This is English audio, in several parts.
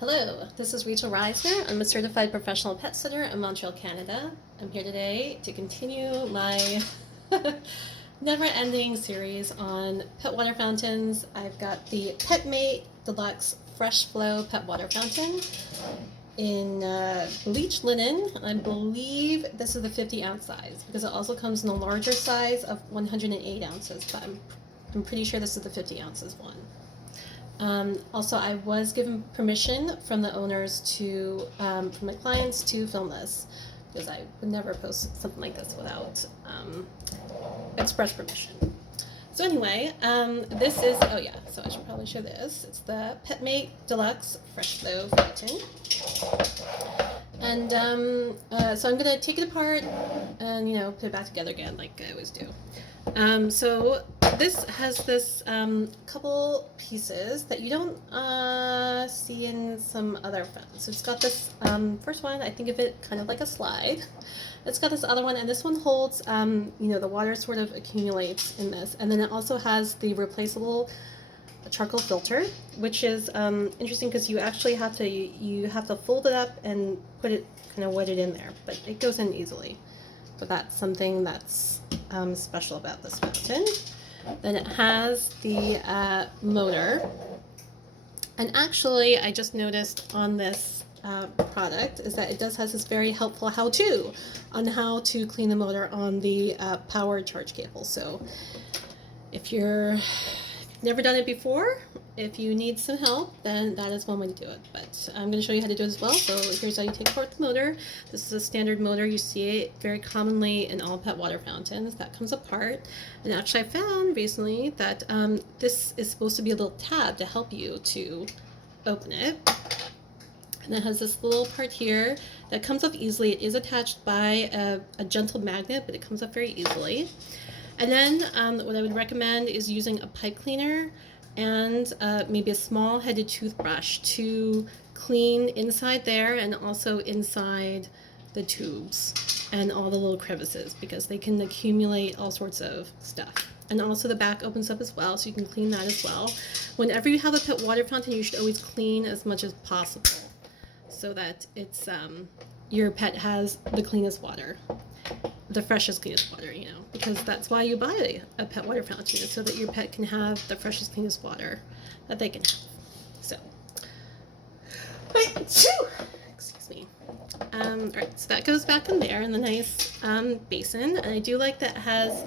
Hello, this is Rachel Reisner. I'm a certified professional pet sitter in Montreal, Canada. I'm here today to continue my never-ending series on pet water fountains. I've got the Petmate Deluxe Fresh Flow Pet Water Fountain in bleached linen. I believe this is the 50-ounce size because it also comes in a larger size of 108 ounces, but I'm pretty sure this is the 50 ounces one. Also, I was given permission from the owners to, from my clients to film this, because I would never post something like this without express permission. So anyway, this is, oh yeah, so I should probably show this. It's the Petmate Deluxe Fresh Flow Fountain. And so I'm going to take it apart and, put it back together again like I always do. So this has this couple pieces that you don't see in some other fountains. So it's got this first one, I think of it kind of like a slide. It's got this other one, and this one holds, the water sort of accumulates in this. And then it also has the replaceable charcoal filter, which is interesting because you actually have to fold it up and put it, kind of wet it in there, but it goes in easily. So that's something that's special about this fountain. Then it has the motor, and actually I just noticed on this product is that it does has this very helpful how-to on how to clean the motor on the power charge cable. So if you've never done it before, if you need some help, then that is one way to do it. But I'm going to show you how to do it as well. So here's how you take apart the motor. This is a standard motor. You see it very commonly in all pet water fountains. That comes apart. And actually I found recently that this is supposed to be a little tab to help you to open it. And it has this little part here that comes up easily. It is attached by a gentle magnet, but it comes up very easily. And then what I would recommend is using a pipe cleaner and maybe a small headed toothbrush to clean inside there and also inside the tubes and all the little crevices, because they can accumulate all sorts of stuff. And also the back opens up as well, so you can clean that as well. Whenever you have a pet water fountain, you should always clean as much as possible so that it's your pet has the cleanest water. The freshest, cleanest water, because that's why you buy a pet water fountain, is so that your pet can have the freshest, cleanest water that they can have. So, excuse me. Alright, so that goes back in there in the nice basin, and I do like that it has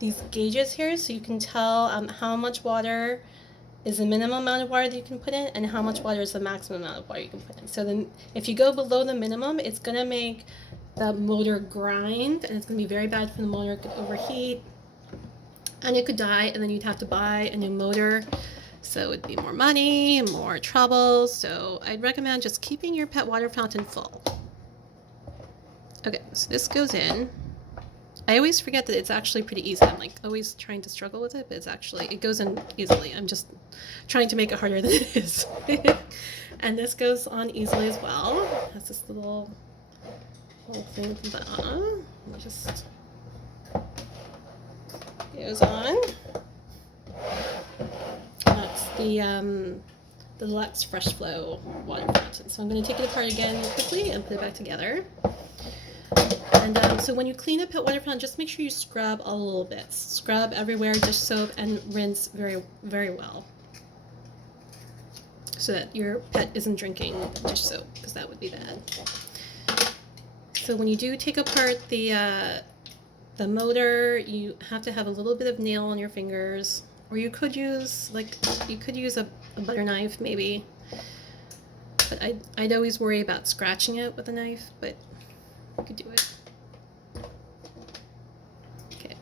these gauges here, so you can tell how much water is the minimum amount of water that you can put in, and how much water is the maximum amount of water you can put in. So then, if you go below the minimum, it's going to make the motor grind, and it's going to be very bad for the motor. It could overheat, and it could die, and then you'd have to buy a new motor. So it'd be more money and more trouble. So I'd recommend just keeping your pet water fountain full. Okay, so this goes in. I always forget that it's actually pretty easy. I'm like always trying to struggle with it, but it goes in easily. I'm just trying to make it harder than it is. And this goes on easily as well. It has this little thing at the bottom. It just goes on. That's the Deluxe Fresh Flow water fountain. So I'm going to take it apart again quickly and put it back together. And so when you clean a pet water fountain, just make sure you scrub a little bit. Scrub everywhere, dish soap, and rinse very, very well, so that your pet isn't drinking dish soap, because that would be bad. So when you do take apart the motor, you have to have a little bit of nail on your fingers, or you could use a butter knife maybe. But I'd always worry about scratching it with a knife, but you could do it. Okay.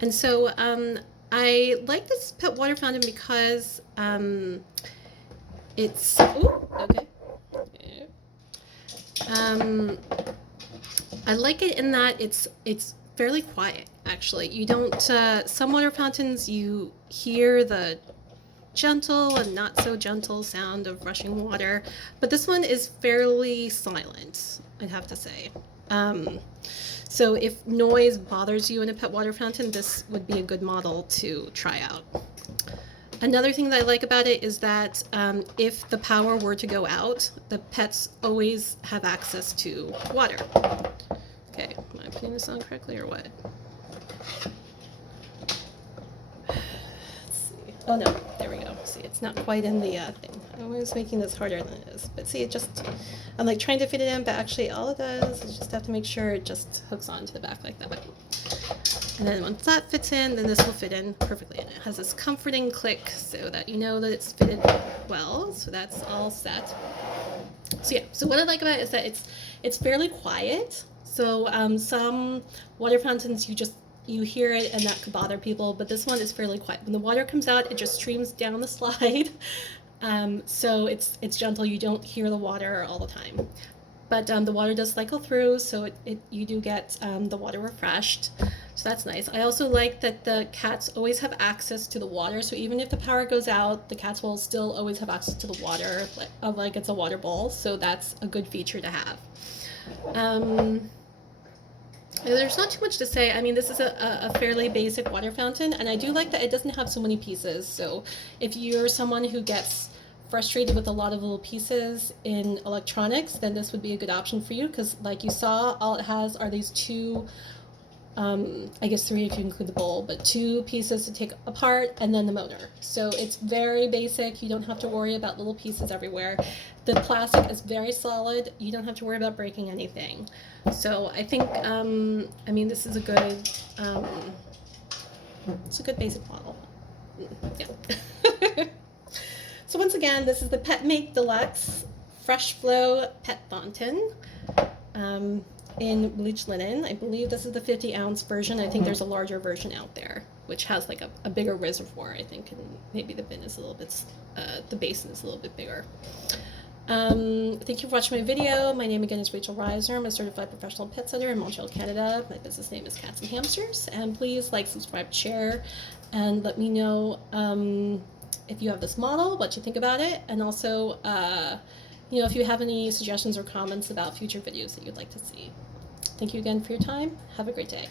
And so I like this pet water fountain because it's okay. I like it in that it's fairly quiet, actually. You don't, some water fountains, you hear the gentle and not so gentle sound of rushing water, but this one is fairly silent, I'd have to say. So if noise bothers you in a pet water fountain, this would be a good model to try out. Another thing that I like about it is that if the power were to go out, the pets always have access to water. Okay, am I putting this on correctly or what? Let's see. Oh no, there we go. See, it's not quite in the thing. I'm always making this harder than it is. But see, it just, I'm like trying to fit it in, but actually all it does is just have to make sure it just hooks onto the back like that. And then once that fits in, then this will fit in perfectly. And it has this comforting click so that you know that it's fitted well. So that's all set. So yeah, so what I like about it is that it's fairly quiet. So some water fountains you hear it and that could bother people, but this one is fairly quiet. When the water comes out, it just streams down the slide. So it's gentle. You don't hear the water all the time. But the water does cycle through, so you do get the water refreshed. So that's nice. I also like that the cats always have access to the water. So even if the power goes out, the cats will still always have access to the water, like it's a water bowl. So that's a good feature to have. There's not too much to say. I mean, this is a fairly basic water fountain, and I do like that it doesn't have so many pieces. So if you're someone who gets frustrated with a lot of little pieces in electronics, then this would be a good option for you, because like you saw, all it has are these two, I guess 3 if you include the bowl, but 2 pieces to take apart and then the motor. So it's very basic. You don't have to worry about little pieces everywhere. The plastic is very solid. You don't have to worry about breaking anything. So I think, I mean, this is a good, it's a good basic model. Yeah. So once again, this is the Petmate Deluxe Fresh Flow Pet Fountain in bleached linen. I believe this is the 50-ounce version. I think there's a larger version out there, which has like a bigger reservoir, I think, and maybe the bin is a little bit, the basin is a little bit bigger. Thank you for watching my video. My name again is Rachel Reiser. I'm a certified professional pet sitter in Montreal, Canada. My business name is Cats and Hamsters. And please like, subscribe, share, and let me know if you have this model, what you think about it, and also, you know, if you have any suggestions or comments about future videos that you'd like to see. Thank you again for your time. Have a great day.